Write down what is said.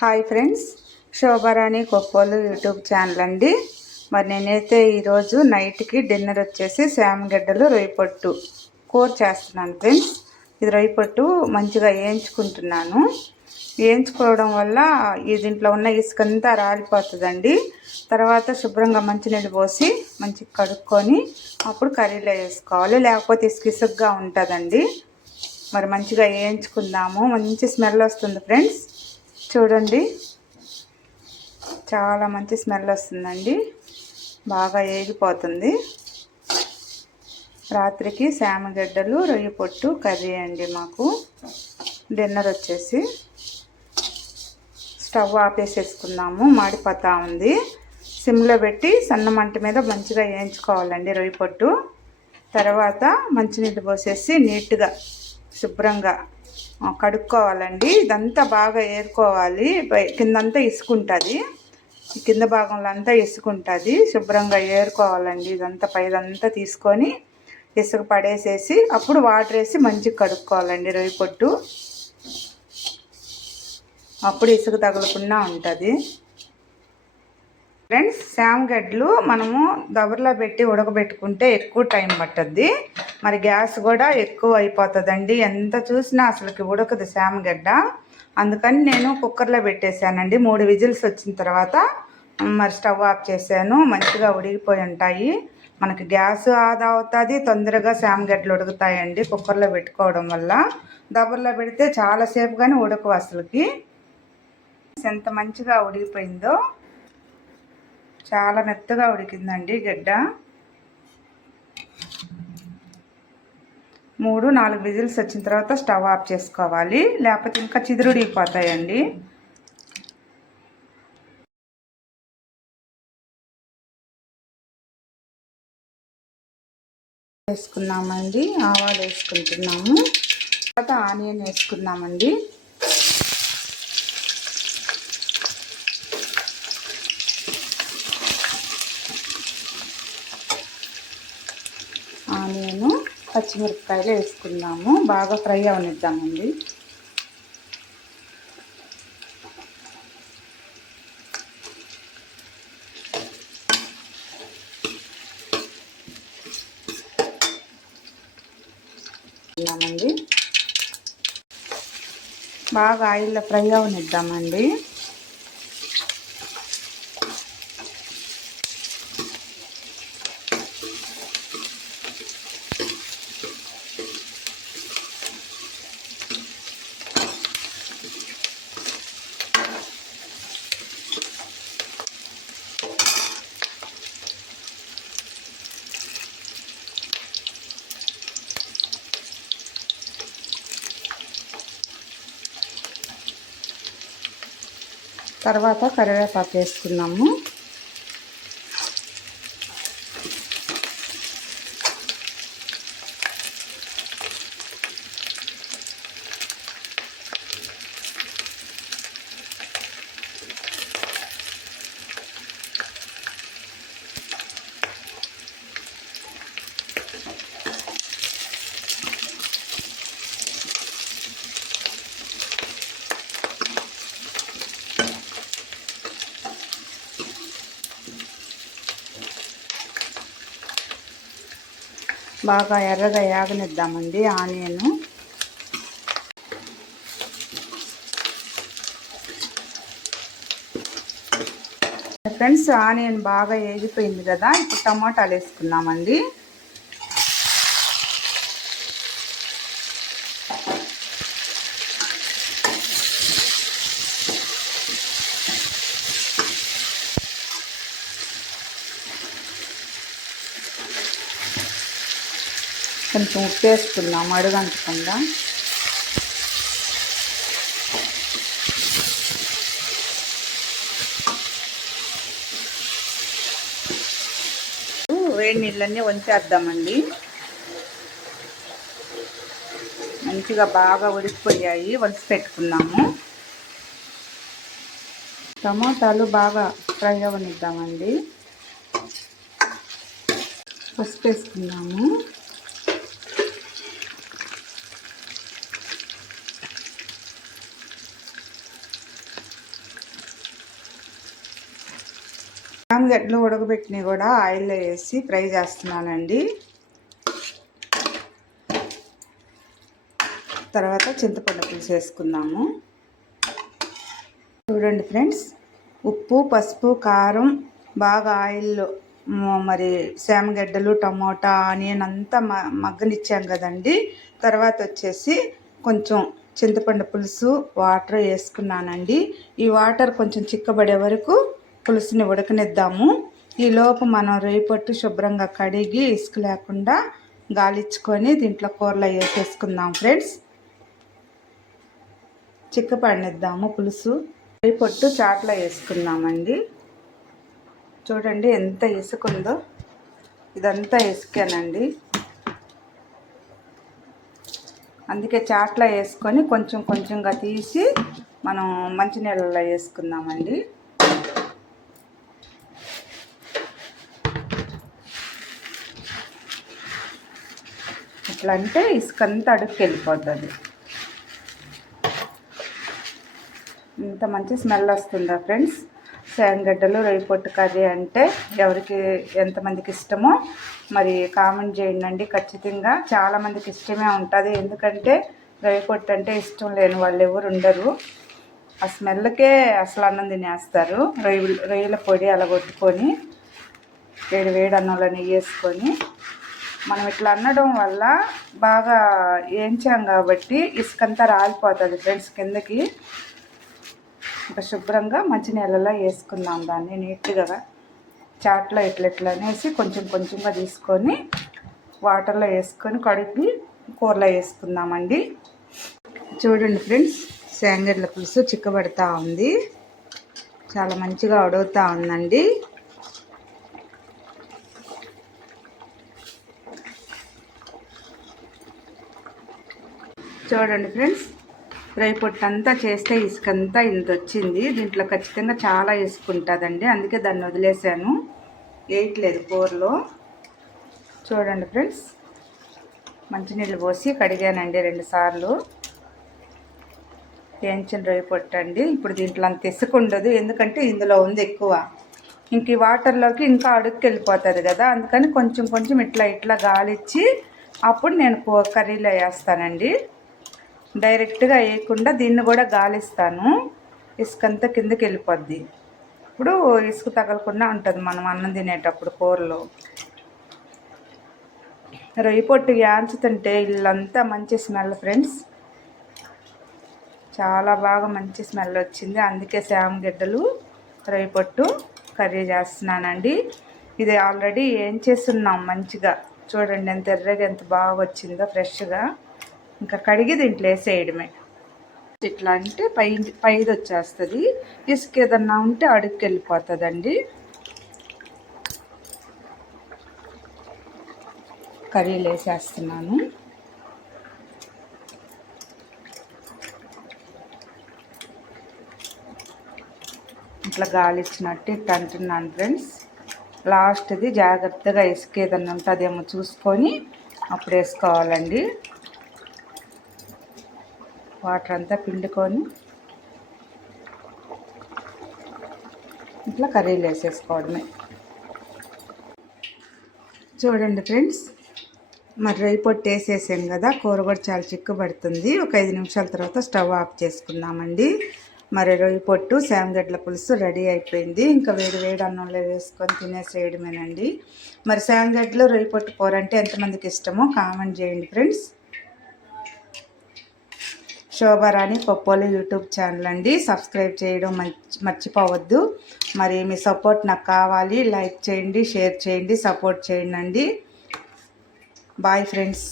Hi friends, Shobharani Koppolu YouTube channel అండి. మరి నేనైతే ఈరోజు నైట్కి డిన్నర్ వచ్చేసి శామగడ్డలు రొయ్యపొట్టు కూర చేస్తున్నాను ఫ్రెండ్స్. ఇది రొయ్యపొట్టు మంచిగా వేయించుకుంటున్నాను. వేయించుకోవడం వల్ల ఈ దీంట్లో ఉన్న ఇసుకంతా రాలిపోతుందండి. తర్వాత శుభ్రంగా మంచినీళ్ళు పోసి మంచిగా కడుక్కొని అప్పుడు కర్రీలో వేసుకోవాలి, లేకపోతే ఇసుకగా ఉంటుందండి. మరి మంచిగా వేయించుకుందాము. మంచి స్మెల్ వస్తుంది ఫ్రెండ్స్. చూడండి, చాలా మంచి స్మెల్ వస్తుందండి. బాగా వేగిపోతుంది. రాత్రికి శామగడ్డలు రొయ్య పొట్టు కర్రీ అండి. మాకు డిన్నర్ వచ్చేసి స్టవ్ ఆపేసేసుకుందాము. మాడిపోతూ ఉంది. సిమ్లో పెట్టి సన్న మంట మీద మంచిగా వేయించుకోవాలండి రొయ్య పొట్టు. తర్వాత మంచినీళ్ళు పోసేసి నీట్గా శుభ్రంగా కడుక్కోవాలండి. ఇదంతా బాగా ఏరుకోవాలి. కిందంతా ఇసుకుంటుంది, కింద భాగంలో అంతా ఇసుకుంటుంది. శుభ్రంగా ఏరుకోవాలండి. ఇదంతా పైదంతా తీసుకొని ఇసుక పడేసేసి అప్పుడు వాటర్ వేసి మంచిగా కడుక్కోవాలండి రొయ్య పొట్టు. అప్పుడు ఇసుక తగలకుండా ఉంటుంది ఫ్రెండ్స్. శామగడ్డలు మనము దబర్లో పెట్టి ఉడకబెట్టుకుంటే ఎక్కువ టైం పట్టుద్ది. మరి గ్యాస్ కూడా ఎక్కువ అయిపోతుందండి. ఎంత చూసినా అసలుకి ఉడకదు శామగడ్డ. అందుకని నేను కుక్కర్లో పెట్టేశానండి. 3 విజిల్స్ వచ్చిన తర్వాత మరి స్టవ్ ఆఫ్ చేశాను. మంచిగా ఉడికిపోయి ఉంటాయి. మనకి గ్యాస్ ఆదా అవుతుంది, తొందరగా శామగడ్డలు ఉడుకుతాయండి కుక్కర్లో పెట్టుకోవడం వల్ల. దబర్లో పెడితే చాలాసేపు కానీ ఉడకవు అసలుకి. ఎంత మంచిగా ఉడికిపోయిందో, చాలా మెత్తగా ఉడికిందండి గడ్డ. 3-4 విజిల్స్ వచ్చిన తర్వాత స్టవ్ ఆఫ్ చేసుకోవాలి, లేకపోతే ఇంకా చిదురుడిపోతాయండి. వేసుకున్నామండి. ఆవాలు వేసుకుంటున్నాము. తర్వాత ఆనియన్ వేసుకున్నామండి. ఆనియను పచ్చిమిరపకాయలు వేసుకుందాము. బాగా ఫ్రై అవనిద్దామండి. బాగా ఆయిల్లో ఫ్రై అవనిద్దామండి. తర్వాత కరివేపాకు వేసుకున్నాము. బాగా ఎర్రగా యాగనిద్దామండి ఆనియన్. ఫ్రెండ్స్, ఆనియన్ బాగా వేగిపోయింది కదా. ఇప్పుడు టమాటాలు వేసుకున్నామండి. కొంచెం ఉప్పు వేసుకున్నాము అడుగంటకుండా. వేడి నీళ్ళన్నీ వంచేద్దామండి. మంచిగా బాగా ఉడికిపోయాయి, వలిసి పెట్టుకున్నాము. టమాటాలు బాగా ఫ్రై అవనిద్దామండి. పసుపు వేసుకున్నాము. శామగడ్డలు ఉడకబెట్టినవి కూడా ఆయిల్లో వేసి ఫ్రై చేస్తున్నానండి. తర్వాత చింతపండు పులుసు వేసుకుందాము. చూడండి ఫ్రెండ్స్, ఉప్పు, పసుపు, కారం బాగా ఆయిల్లో మరి శామగడ్డలు, టమోటా, ఆనియన్ అంతా మగ్గనిచ్చాం కదండి. తర్వాత వచ్చేసి కొంచెం చింతపండు పులుసు వాటర్ వేసుకున్నానండి. ఈ వాటర్ కొంచెం చిక్కబడే వరకు పులుసుని ఉడకనిద్దాము. ఈలోపు మనం రేపట్టు శుభ్రంగా కడిగి ఇసుక లేకుండా గాలిచ్చుకొని దీంట్లో కూరలో వేసేసుకుందాం ఫ్రెండ్స్. చిక్కపడినిద్దాము పులుసు. రేపట్టు చాట్లో వేసుకుందామండి. చూడండి ఎంత ఇసుక ఉందో, ఇదంతా ఇసుకేనండి. అందుకే చాట్లో వేసుకొని కొంచెం కొంచెంగా తీసి మనం మంచినీళ్ళలో వేసుకుందామండి. ఇట్లా అంటే ఇసుక అంతా అడుగుకి వెళ్ళిపోతుంది. ఇంత మంచి స్మెల్ వస్తుందా ఫ్రెండ్స్. శామగడ్డలు రొయ్యపొట్టు కర్రీ అంటే ఎవరికి ఎంతమందికి ఇష్టమో మరి కామెంట్ చేయండి. ఖచ్చితంగా చాలామందికి ఇష్టమే ఉంటుంది. ఎందుకంటే రొయ్యపొట్టు అంటే ఇష్టం లేని వాళ్ళు ఎవరు ఉండరు. ఆ స్మెల్కే అసలు అన్నం తినేస్తారు. రొయ్యల పొడి అలా కొట్టుకొని వేడి అన్నంలో నెయ్యి వేసుకొని మనం ఇట్లా అనడం వల్ల బాగా వేయించాం కాబట్టి ఇసుకంతా రాలిపోతుంది ఫ్రెండ్స్ కిందకి. ఇంకా శుభ్రంగా మంచినీళ్ళలో వేసుకుందాం దాన్ని నీట్గా. చాట్లో ఇట్లా అనేసి కొంచెం కొంచెంగా తీసుకొని వాటర్లో వేసుకొని కడిగి కూరలో వేసుకుందామండి. చూడండి ఫ్రెండ్స్, శామగడ్డల పులుసు చిక్కబడతా ఉంది. చాలా మంచిగా ఉడుకుతూ ఉందండి. చూడండి ఫ్రెండ్స్, రొయ్యపొట్టు అంతా చేస్తే ఇసుకంతా ఇంత వచ్చింది. దీంట్లో ఖచ్చితంగా చాలా ఇసుక ఉంటుందండి. అందుకే దాన్ని వదిలేసాను, వేయట్లేదు కూరలో. చూడండి ఫ్రెండ్స్, మంచినీళ్ళు పోసి కడిగానండి 2 సార్లు. వేయించిన రొయ్యపొట్టు అండి. ఇప్పుడు దీంట్లో అంత ఇసుక ఉండదు, ఎందుకంటే ఇందులో ఉంది ఎక్కువ. ఇంక ఈ వాటర్లోకి ఇంకా అడుగుకి వెళ్ళిపోతుంది కదా, అందుకని కొంచెం కొంచెం ఇట్లా గాలిచ్చి అప్పుడు నేను కర్రీలో వేస్తానండి. డైరెక్ట్గా వేయకుండా దీన్ని కూడా గాలిస్తాను. ఇసుకంతా కిందకి వెళ్ళిపోద్ది. ఇప్పుడు ఇసుక తగలకుండా ఉంటుంది మనం అన్నం తినేటప్పుడు కూరలో. రొయ్యపొట్టు యాంచుతుంటే ఇల్లంతా మంచి స్మెల్ ఫ్రెండ్స్. చాలా బాగా మంచి స్మెల్ వచ్చింది. అందుకే శామగడ్డలు రొయ్యపొట్టు కర్రీ చేస్తున్నానండి. ఇది ఆల్రెడీ ఏం చేస్తున్నాం మంచిగా. చూడండి ఎంత ఎర్రగా ఎంత బాగా వచ్చిందో ఫ్రెష్గా. ఇంకా కడిగి దీంట్లో వేసేయడమే. ఇట్లా అంటే పైది వచ్చేస్తుంది. ఇసుక ఏదన్నా ఉంటే అడుగుకి వెళ్ళిపోతుందండి. కర్రీలు వేసేస్తున్నాను. ఇట్లా గాలి ఇచ్చినట్టు ఇట్లా అంటున్నాను ఫ్రెండ్స్. లాస్ట్ది జాగ్రత్తగా ఇసుక ఏదన్నా ఉంటుందేమో చూసుకొని అప్పుడు వేసుకోవాలండి. వాటర్ అంతా పిండుకొని ఇట్లా కర్రీలు వేసేసుకోవడమే. చూడండి ఫ్రెండ్స్, మరి రొయ్యపొట్టు వేసేసాం కదా, కూర కూడా చాలా చిక్కబడుతుంది. ఒక 5 నిమిషాల తర్వాత స్టవ్ ఆఫ్ చేసుకుందామండి. మరి రొయ్యపొట్టు శామగడ్డల పులుసు రెడీ అయిపోయింది. ఇంకా వేడి అన్నంలో వేసుకొని తినేసేయడమేనండి. మరి శామగడ్డలు రొయ్యపొట్టు కూర అంటే ఎంతమందికి ఇష్టమో కామెంట్ చేయండి ఫ్రెండ్స్. శోభారాణి పప్పోలు యూట్యూబ్ ఛానల్ అండి. సబ్స్క్రైబ్ చేయడం మర్చిపోవద్దు. మరి మీ సపోర్ట్ నాకు కావాలి. లైక్ చేయండి, షేర్ చేయండి, సపోర్ట్ చేయండి. Bye friends.